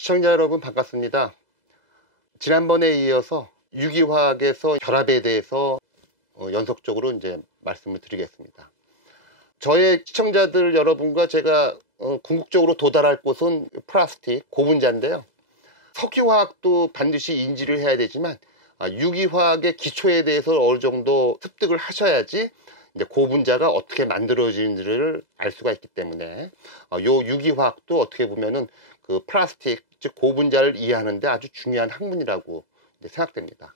시청자 여러분 반갑습니다. 지난번에 이어서 유기화학에서 결합에 대해서 연속적으로 이제 말씀을 드리겠습니다. 저의 시청자들 여러분과 제가 궁극적으로 도달할 곳은 플라스틱, 고분자인데요. 석유화학도 반드시 인지를 해야 되지만 유기화학의 기초에 대해서 어느 정도 습득을 하셔야지 이제 고분자가 어떻게 만들어지는지를 알 수가 있기 때문에 요 유기화학도 어떻게 보면은 그 플라스틱, 즉 고분자를 이해하는데 아주 중요한 학문이라고 생각됩니다.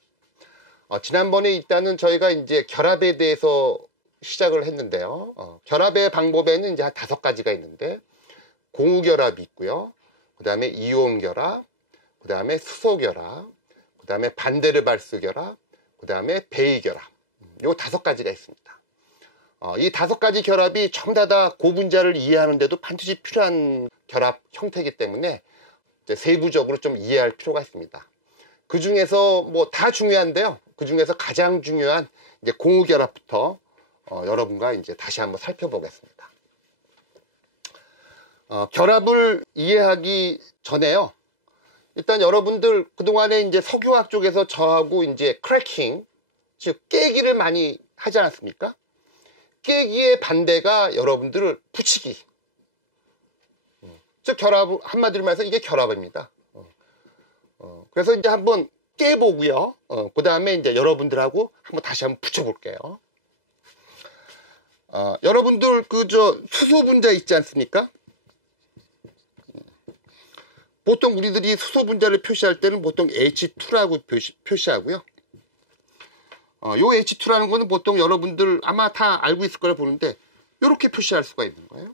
지난번에 일단은 저희가 이제 결합에 대해서 시작을 했는데요. 결합의 방법에는 이제 한 5가지가 있는데 공유결합이 있고요. 그 다음에 이온결합, 그 다음에 수소결합, 그 다음에 반데르발스 결합, 그 다음에 베이결합. 요 5가지가 있습니다. 이 5가지 결합이 전부 다 고분자를 이해하는데도 반드시 필요한 결합 형태이기 때문에 이제 세부적으로 좀 이해할 필요가 있습니다. 그 중에서 뭐 다 중요한데요. 그 중에서 가장 중요한 이제 공유결합부터 여러분과 이제 다시 한번 살펴보겠습니다. 결합을 이해하기 전에요. 일단 여러분들 그동안에 이제 석유화학 쪽에서 저하고 이제 크래킹, 즉 깨기를 많이 하지 않았습니까? 깨기의 반대가 여러분들 붙이기. 즉 결합, 한마디로 말해서 이게 결합입니다. 그래서 이제 한번 깨보고요. 그 다음에 이제 여러분들하고 다시 한번 붙여볼게요. 여러분들 수소 분자 있지 않습니까? 보통 우리들이 수소 분자를 표시할 때는 보통 H2라고 표시하고요. 요 H2라는 거는 보통 여러분들 아마 다 알고 있을 거라 보는데 이렇게 표시할 수가 있는 거예요.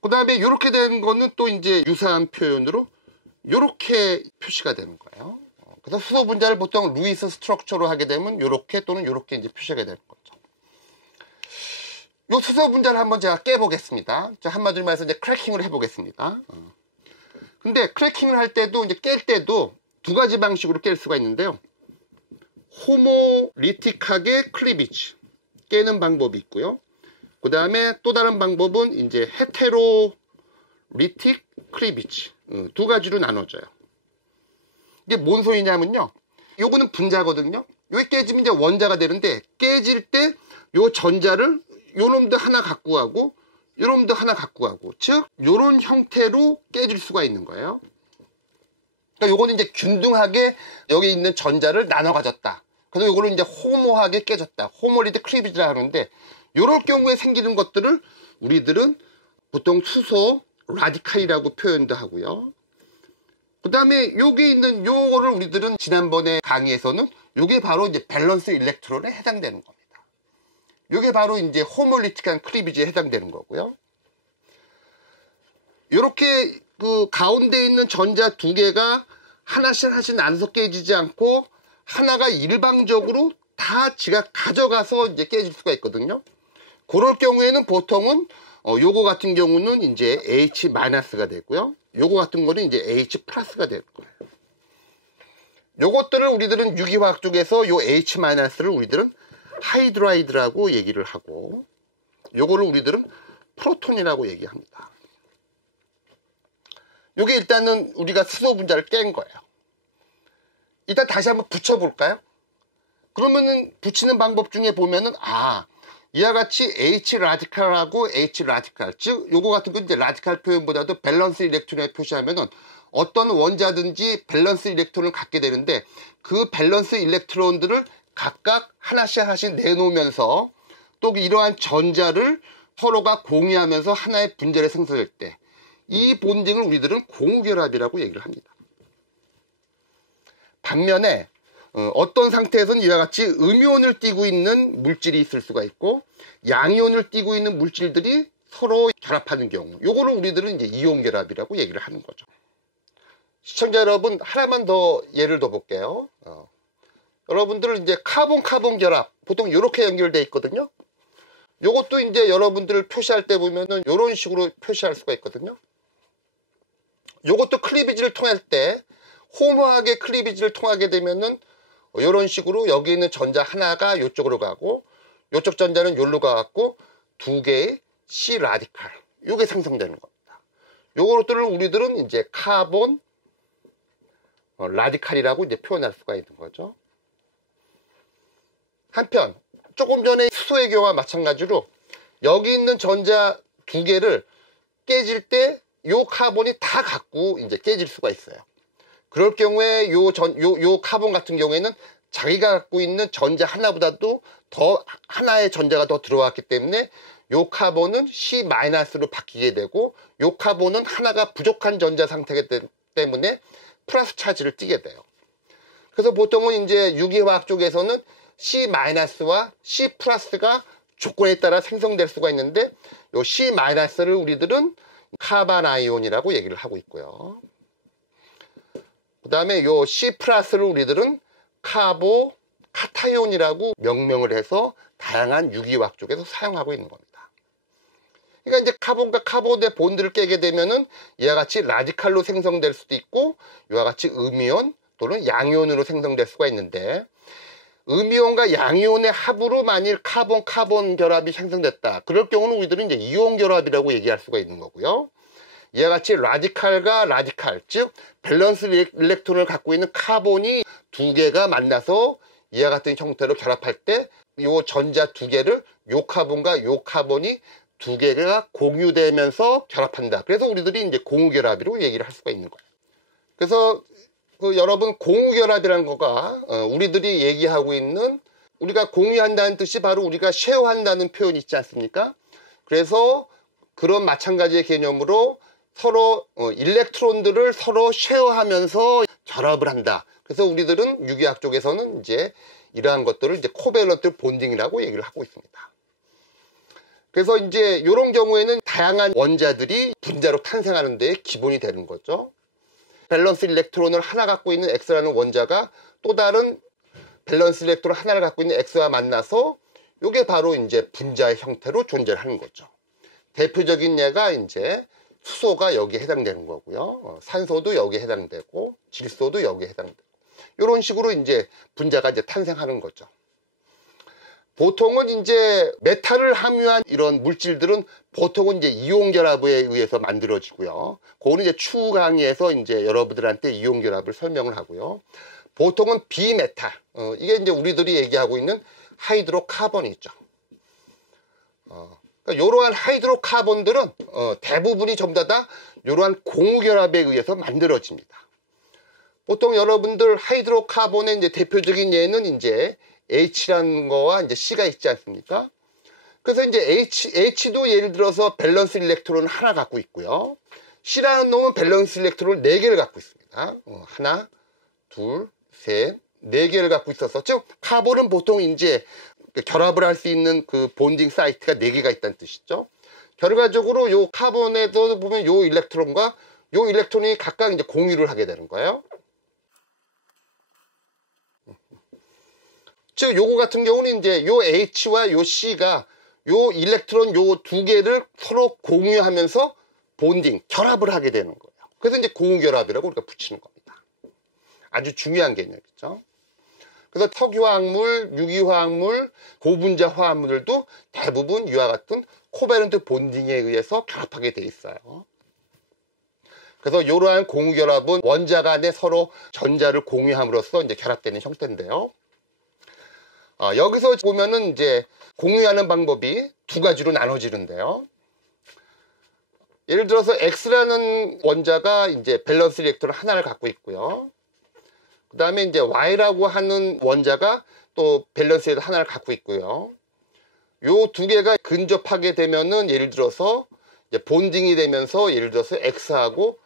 그 다음에 이렇게 된 거는 또 이제 유사한 표현으로 이렇게 표시가 되는 거예요. 그래서 수소 분자를 보통 루이스 스트럭처로 하게 되면 이렇게 또는 이렇게 이제 표시가 되는 거죠. 요 수소 분자를 한번 제가 깨보겠습니다. 한마디로 말해서 이제 크래킹을 해보겠습니다. 근데 크래킹을 할 때도 이제 깰 때도 2가지 방식으로 깰 수가 있는데요. 호모리틱하게 클리비지 깨는 방법이 있고요. 그 다음에 또 다른 방법은 이제 헤테로리틱 클리비지 2가지로 나눠져요. 이게 뭔 소리냐면요. 요거는 분자거든요. 요게 깨지면 이제 원자가 되는데 깨질 때 요 전자를 요놈도 하나 갖고 가고 요놈도 하나 갖고 가고 즉 요런 형태로 깨질 수가 있는 거예요. 그러니까 요거는 이제 균등하게 여기 있는 전자를 나눠 가졌다. 그래서 요거는 이제 호모하게 깨졌다. 호모리틱 클리비지라 하는데 요럴 경우에 생기는 것들을 우리들은 보통 수소 라디칼이라고 표현도 하고요. 그 다음에 여기 있는 요거를 우리들은 지난번에 강의에서는 요게 바로 이제 밸런스 일렉트론에 해당되는 겁니다. 요게 바로 이제 호모리틱한 클리비지에 해당되는 거고요. 요렇게 그 가운데 있는 전자 2개가 하나씩 나눠서 깨지지 않고 하나가 일방적으로 다 지가 가져가서 이제 깨질 수가 있거든요. 그럴 경우에는 보통은 요거 같은 경우는 이제 H-가 되고요. 요거 같은 거는 이제 H+가 될 거예요. 요것들을 우리들은 유기화학 쪽에서 요 H-를 우리들은 하이드라이드라고 얘기를 하고 요거를 우리들은 프로톤이라고 얘기합니다. 요게 일단은 우리가 수소 분자를 깬 거예요. 일단 다시 한번 붙여볼까요? 그러면은 붙이는 방법 중에 보면은 이와 같이 H 라디칼하고 H 라디칼, 즉 요거 같은 건 이제 라디칼 표현보다도 밸런스 일렉트론에 표시하면은 어떤 원자든지 밸런스 일렉트론을 갖게 되는데 그 밸런스 일렉트론들을 각각 하나씩 내놓으면서 또 이러한 전자를 서로가 공유하면서 하나의 분자를 생성할 때 이 본딩을 우리들은 공유결합이라고 얘기를 합니다. 반면에 어떤 상태에서는 이와 같이 음이온을 띠고 있는 물질이 있을 수가 있고 양이온을 띠고 있는 물질들이 서로 결합하는 경우 요거를 우리들은 이제 이온결합이라고 얘기를 하는 거죠. 시청자 여러분 하나만 더 예를 더 볼게요. 여러분들 이제 카본 결합 보통 이렇게 연결되어 있거든요. 요것도 이제 여러분들 표시할 때 보면은 이런 식으로 표시할 수가 있거든요. 요것도 클리비지를 통할 때 호모하게 클리비지를 통하게 되면은 이런 식으로 여기 있는 전자 하나가 이쪽으로 가고 이쪽 전자는 여기로 가갖고 2개의 C 라디칼 요게 생성되는 겁니다. 요것들을 우리들은 이제 카본 라디칼이라고 이제 표현할 수가 있는 거죠. 한편 조금 전에 수소의 경우와 마찬가지로 여기 있는 전자 두 개를 깨질 때 요 카본이 다 갖고 이제 깨질 수가 있어요. 그럴 경우에 요 카본 같은 경우에는 자기가 갖고 있는 전자 하나보다도 더 하나의 전자가 더 들어왔기 때문에 요 카본은 C-로 바뀌게 되고 요 카본은 하나가 부족한 전자 상태이기 때문에 플러스 차지를 띠게 돼요. 그래서 보통은 이제 유기화학 쪽에서는 C-와 C+가 조건에 따라 생성될 수가 있는데 요 C-를 우리들은 카반 아이온이라고 얘기를 하고 있고요. 그 다음에 요 C+를 우리들은 카타이온이라고 명명을 해서 다양한 유기화학 쪽에서 사용하고 있는 겁니다. 그러니까 이제 카본과 카본의 본드를 깨게 되면은 이와 같이 라디칼로 생성될 수도 있고 이와 같이 음이온 또는 양이온으로 생성될 수가 있는데, 음이온과 양이온의 합으로 만일 카본 결합이 생성됐다. 그럴 경우는 우리들은 이제 이온 결합이라고 얘기할 수가 있는 거고요. 이와 같이 라디칼과 라디칼, 즉 밸런스 일렉트론을 갖고 있는 카본이 두 개가 만나서 이와 같은 형태로 결합할 때 이 전자 두 개를 요 카본과 요 카본이 두 개가 공유되면서 결합한다. 그래서 우리들이 이제 공유결합이라고 얘기를 할 수가 있는 거예요. 그래서 여러분, 공유결합이라는 거가 우리들이 얘기하고 있는, 우리가 공유한다는 뜻이 바로 우리가 쉐어한다는 표현이 있지 않습니까? 그래서 그런 마찬가지의 개념으로 서로 일렉트론들을 서로 쉐어하면서 결합을 한다. 그래서 우리들은 유기학 쪽에서는 이제 이러한 것들을 이제 코밸런트 본딩이라고 얘기를 하고 있습니다. 그래서 이제 이런 경우에는 다양한 원자들이 분자로 탄생하는 데 기본이 되는 거죠. 밸런스 일렉트론을 하나 갖고 있는 X라는 원자가 또 다른 밸런스 일렉트론 하나를 갖고 있는 X와 만나서 이게 바로 이제 분자의 형태로 존재를 하는 거죠. 대표적인 예가 이제 수소가 여기에 해당되는 거고요. 산소도 여기에 해당되고 질소도 여기에 해당되고 이런 식으로 이제 분자가 이제 탄생하는 거죠. 보통은 이제 메탈을 함유한 이런 물질들은 보통은 이제 이온 결합에 의해서 만들어지고요. 그거는 이제 추후 강의에서 이제 여러분들한테 이온 결합을 설명을 하고요. 보통은 비메탈, 이게 이제 우리들이 얘기하고 있는 하이드로카본이죠. 그러니까 이러한 하이드로카본들은 대부분이 전부 다 이러한 공유결합에 의해서 만들어집니다. 보통 여러분들 하이드로카본의 이제 대표적인 예는 이제 H라는 거와 이제 C가 있지 않습니까? 그래서 이제 H도 예를 들어서 밸런스 일렉트론을 하나 갖고 있고요. C라는 놈은 밸런스 일렉트론을 4개를 갖고 있습니다. 하나, 둘, 셋, 4개를 갖고 있어서, 즉 카본은 보통 이제 결합을 할 수 있는 그 본딩 사이트가 4개가 있다는 뜻이죠. 결과적으로 요 카본에도 보면 요 일렉트론과 요 일렉트론이 각각 이제 공유를 하게 되는 거예요. 즉 요거 같은 경우는 이제 요 H와 요 C가 요 일렉트론 요 두 개를 서로 공유하면서 본딩, 결합을 하게 되는 거예요. 그래서 이제 공유결합이라고 우리가 붙이는 겁니다. 아주 중요한 개념이죠. 그래서 석유화학물, 유기화학물, 고분자 화합물들도 대부분 이와 같은 코밸런트 본딩에 의해서 결합하게 돼 있어요. 그래서 이러한 공유결합은 원자 간에 서로 전자를 공유함으로써 이제 결합되는 형태인데요. 여기서 보면은 이제 공유하는 방법이 두 가지로 나눠지는데요. 예를 들어서 X라는 원자가 이제 밸런스 일렉트론 하나를 갖고 있고요. 그 다음에 이제 Y라고 하는 원자가 또 밸런스 일렉트론 하나를 갖고 있고요. 요 두 개가 근접하게 되면은 예를 들어서 이제 본딩이 되면서 예를 들어서 X하고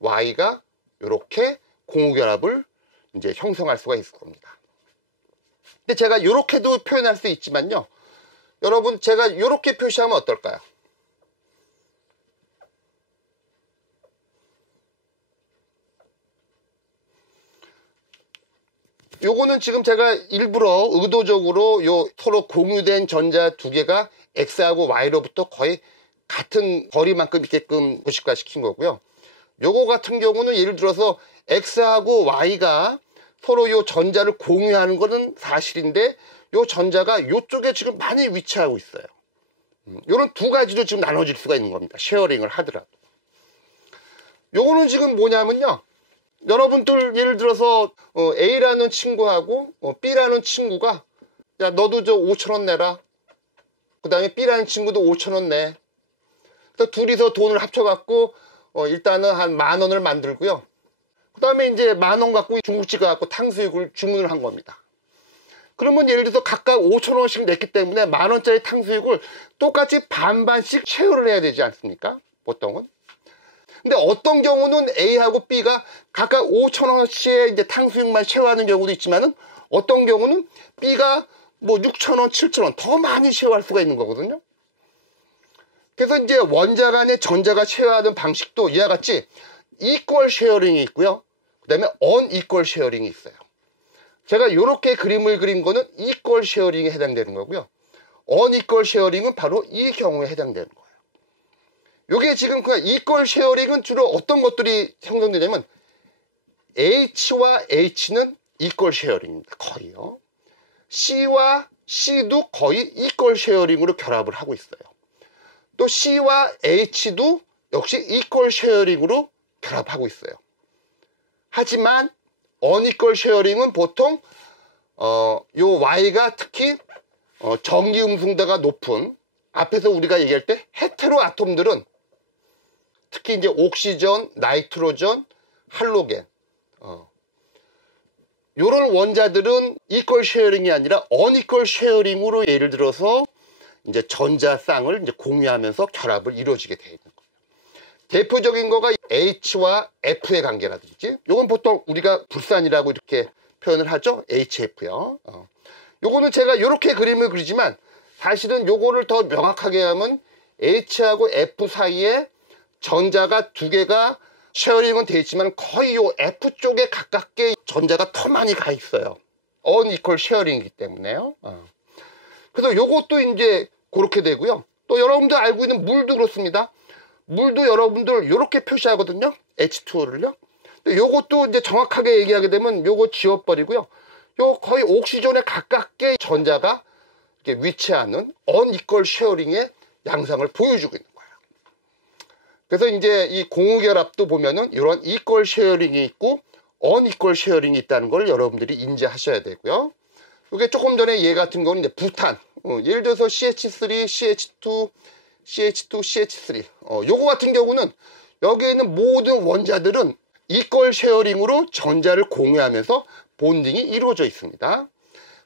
Y가 이렇게 공유결합을 이제 형성할 수가 있을 겁니다. 근데 제가 이렇게도 표현할 수 있지만요. 여러분, 제가 이렇게 표시하면 어떨까요? 요거는 지금 제가 일부러 의도적으로 요 서로 공유된 전자 두 개가 X하고 Y로부터 거의 같은 거리만큼 있게끔 도식화시킨 거고요. 요거 같은 경우는 예를 들어서 X하고 Y가 서로 요 전자를 공유하는 거는 사실인데 요 전자가 요쪽에 지금 많이 위치하고 있어요. 요런 두 가지로 지금 나눠질 수가 있는 겁니다. 쉐어링을 하더라도. 요거는 지금 뭐냐면요, 여러분들 예를 들어서 A라는 친구하고 B라는 친구가, 야 너도 저 5,000원 내라, 그 다음에 B라는 친구도 5,000원 내. 그래서 둘이서 돈을 합쳐갖고 일단은 한 10,000원을 만들고요, 그 다음에 이제 10,000원 갖고 중국집 가갖고 탕수육을 주문을 한 겁니다. 그러면 예를 들어서 각각 5,000원씩 냈기 때문에 10,000원짜리 탕수육을 똑같이 반반씩 쉐어를 해야 되지 않습니까? 보통은. 근데 어떤 경우는 A하고 B가 각각 5,000원씩의 이제 탕수육만 쉐어하는 경우도 있지만은, 어떤 경우는 B가 뭐 6,000원, 7,000원 더 많이 쉐어할 수가 있는 거거든요. 그래서 이제 원자 간의 전자가 쉐어하는 방식도 이와 같이 이퀄 쉐어링이 있고요, 그 다음에 언이퀄 쉐어링이 있어요. 제가 이렇게 그림을 그린 거는 이퀄 쉐어링에 해당되는 거고요, 언이퀄 쉐어링은 바로 이 경우에 해당되는 거예요. 요게 지금 그 이퀄 쉐어링은 주로 어떤 것들이 형성되냐면, H와 H는 이퀄 쉐어링입니다. 거의요. C와 C도 거의 이퀄 쉐어링으로 결합을 하고 있어요. 또 C와 H도 역시 이퀄 쉐어링으로 결합하고 있어요. 하지만 언이퀄 쉐어링은 보통 요 Y가 특히 전기 음승도가 높은, 앞에서 우리가 얘기할 때 헤테로 아톰들은 특히 이제 옥시전, 나이트로전, 할로겐, 요런 원자들은 이퀄 쉐어링이 아니라 언이퀄 쉐어링으로 예를 들어서 이제 전자 쌍을 이제 공유하면서 결합을 이루어지게 되어 있는 거예요. 대표적인 거가 H와 F의 관계라든지, 요건 보통 우리가 불산이라고 이렇게 표현을 하죠. HF요. 요거는 제가 이렇게 그림을 그리지만, 사실은 요거를 더 명확하게 하면 H하고 F 사이에 전자가 두 개가 쉐어링은 되어 있지만, 거의 요 F 쪽에 가깝게 전자가 더 많이 가 있어요. 언이퀄 쉐어링이기 때문에요. 그래서 요것도 이제 그렇게 되고요. 또 여러분들 알고 있는 물도 그렇습니다. 물도 여러분들 이렇게 표시하거든요, H2O를요. 요것도 이제 정확하게 얘기하게 되면 요거 지워버리고요, 요 거의 옥시전에 가깝게 전자가 이렇게 위치하는 언이퀄 쉐어링의 양상을 보여주고 있는 거예요. 그래서 이제 이 공유결합도 보면은 이런 이퀄 쉐어링이 있고 언이퀄 쉐어링이 있다는 걸 여러분들이 인지하셔야 되고요. 이게 조금 전에 얘 같은 경우는 이제 부탄, 예를 들어서 CH3, CH2, CH2, CH3, 요거 같은 경우는 여기에 있는 모든 원자들은 이퀄 쉐어링으로 전자를 공유하면서 본딩이 이루어져 있습니다.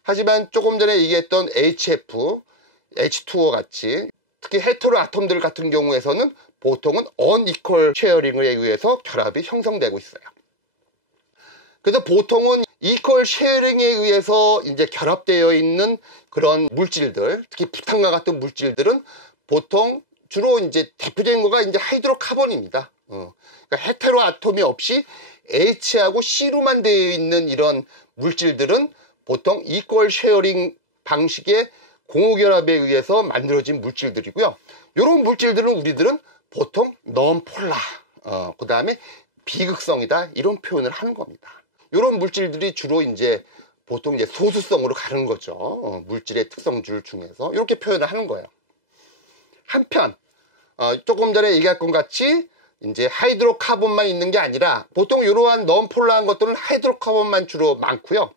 하지만 조금 전에 얘기했던 HF, H2O 같이 특히 헤테로 아톰들 같은 경우에서는 보통은 언이퀄 쉐어링에 의해서 결합이 형성되고 있어요. 그래서 보통은 이퀄 쉐어링에 의해서 이제 결합되어 있는 그런 물질들, 특히 부탄과 같은 물질들은 보통 주로 이제 대표적인 거가 이제 하이드로카본입니다. 그러니까 헤테로 아톰이 없이 H하고 C로만 되어 있는 이런 물질들은 보통 이퀄 쉐어링 방식의 공유결합에 의해서 만들어진 물질들이고요. 이런 물질들은 우리들은 보통 넌폴라, 그 다음에 비극성이다, 이런 표현을 하는 겁니다. 이런 물질들이 주로 이제 보통 이제 소수성으로 가는 거죠. 물질의 특성줄 중에서 이렇게 표현을 하는 거예요. 한편 조금 전에 얘기할 것 같이 이제 하이드로카본만 있는 게 아니라, 보통 이러한 넌폴라한 것들은 하이드로카본만 주로 많고요.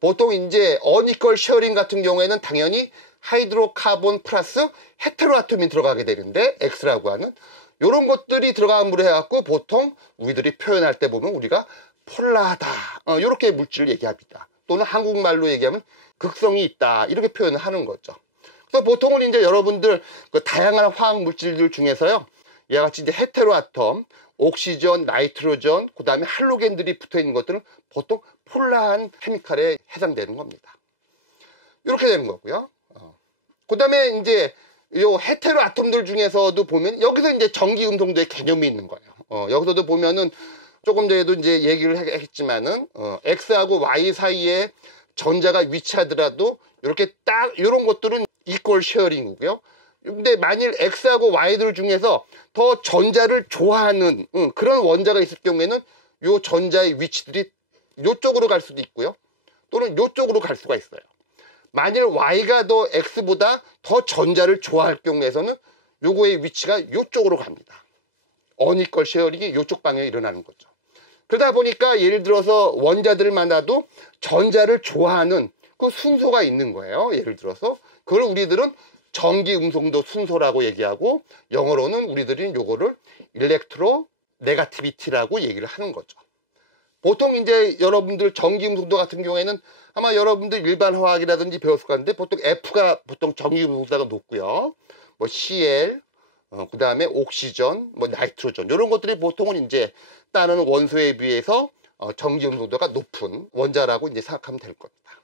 보통 이제 언이퀄 쉐어링 같은 경우에는 당연히 하이드로카본 플러스 헤테로아톰이 들어가게 되는데, X라고 하는 이런 것들이 들어감으로 해갖고 보통 우리들이 표현할 때 보면 우리가 폴라하다, 이렇게 물질을 얘기합니다. 또는 한국말로 얘기하면 극성이 있다, 이렇게 표현을 하는 거죠. 그래서 보통은 이제 여러분들 그 다양한 화학 물질들 중에서요, 이와 같이 이제 헤테로아톰, 옥시전, 나이트로전, 그 다음에 할로겐들이 붙어 있는 것들은 보통 폴라한 케미칼에 해당되는 겁니다. 이렇게 되는 거고요. 그 다음에 이제 요 헤테로 아톰들 중에서도 보면 여기서 이제 전기 음성도의 개념이 있는 거예요. 여기서도 보면은 조금 전에도 이제 얘기를 했지만은 X하고 Y 사이에 전자가 위치하더라도 이렇게 딱 이런 것들은 이퀄 쉐어링이고요. 근데 만일 X하고 Y들 중에서 더 전자를 좋아하는 그런 원자가 있을 경우에는 요 전자의 위치들이 요쪽으로 갈 수도 있고요, 또는 요쪽으로 갈 수가 있어요. 만일 Y가 더 X보다 더 전자를 좋아할 경우에서는 요거의 위치가 요쪽으로 갑니다. 어니컬 쉐어링이 이쪽 방향에 일어나는 거죠. 그러다 보니까 예를 들어서 원자들마다도 전자를 좋아하는 그 순서가 있는 거예요. 예를 들어서 그걸 우리들은 전기 음성도 순서라고 얘기하고, 영어로는 우리들이 요거를 일렉트로 네가티비티라고 얘기를 하는 거죠. 보통 이제 여러분들 전기 음성도 같은 경우에는 아마 여러분들 일반 화학이라든지 배웠을 건데, 보통 F가 보통 전기 음성도가 높고요. 뭐 Cl, 그 다음에 옥시전, 뭐 나이트로전, 이런 것들이 보통은 이제 다른 원소에 비해서 전기 음성도가 높은 원자라고 이제 생각하면 될 겁니다.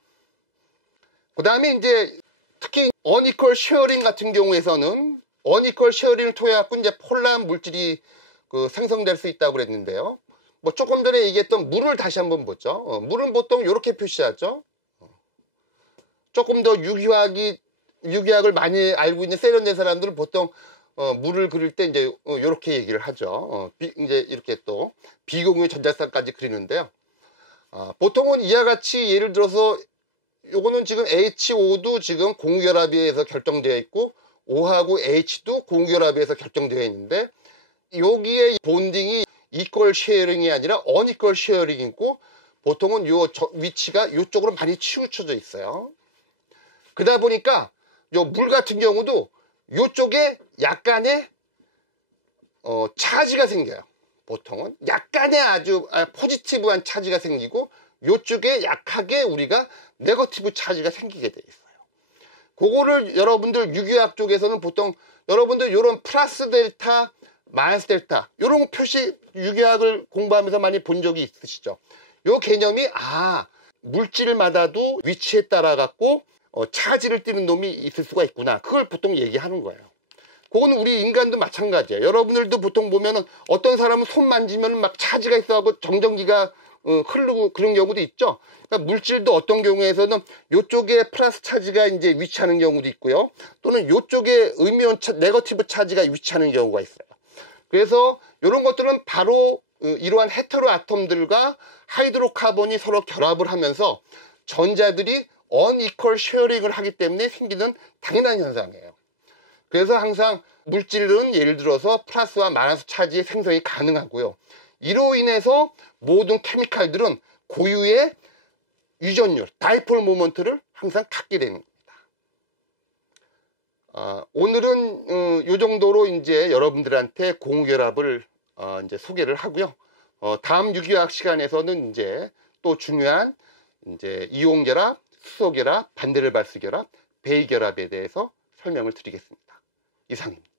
그 다음에 이제 특히 어니컬 쉐어링 같은 경우에서는 어니컬 쉐어링을 통해 갖고 이제 폴라른 물질이 생성될 수 있다고 그랬는데요. 뭐 조금 전에 얘기했던 물을 다시 한번 보죠. 물은 보통 이렇게 표시하죠. 조금 더 유기학을 많이 알고 있는 세련된 사람들은 보통 물을 그릴 때 이제 이렇게 얘기를 하죠. 이제 이렇게 또 비공유 전자쌍까지 그리는데요. 보통은 이와 같이 예를 들어서 요거는 지금 HO도 지금 공유결합에 의해서 결정되어 있고, O하고 H도 공유결합에 의해서 결정되어 있는데, 여기에 본딩이 이퀄 쉐어링이 아니라 어니퀄 쉐어링이고, 보통은 요 위치가 이쪽으로 많이 치우쳐져 있어요. 그러다 보니까 요 물 같은 경우도 요쪽에 약간의 차지가 생겨요. 보통은 약간의 아주 포지티브한 차지가 생기고, 요쪽에 약하게 우리가 네거티브 차지가 생기게 돼 있어요. 그거를 여러분들 유기학 쪽에서는 보통 여러분들 이런 플러스 델타, 마이너스 델타 이런 표시 유기학을 공부하면서 많이 본 적이 있으시죠? 요 개념이 물질마다도 위치에 따라 갖고 차지를 띠는 놈이 있을 수가 있구나. 그걸 보통 얘기하는 거예요. 그건 우리 인간도 마찬가지예요. 여러분들도 보통 보면은 어떤 사람은 손 만지면 막 차지가 있어하고 정전기가 흐르고 그런 경우도 있죠. 그러니까 물질도 어떤 경우에서는 이쪽에 플러스 차지가 이제 위치하는 경우도 있고요. 또는 이쪽에 네거티브 차지가 위치하는 경우가 있어요. 그래서 이런 것들은 바로 이러한 헤테로 아톰들과 하이드로카본이 서로 결합을 하면서 전자들이 어니퀄 쉐어링을 하기 때문에 생기는 당연한 현상이에요. 그래서 항상 물질은 예를 들어서 플러스와 마이너스 차지의 생성이 가능하고요. 이로 인해서 모든 케미칼들은 고유의 유전율, 다이폴 모먼트를 항상 갖게 됩니다. 오늘은 이 정도로 이제 여러분들한테 공유결합을 이제 소개를 하고요. 다음 유기화학 시간에서는 이제 또 중요한 이제 이온결합, 수소결합, 반대를 발수결합, 베이결합에 대해서 설명을 드리겠습니다. 이상입니다.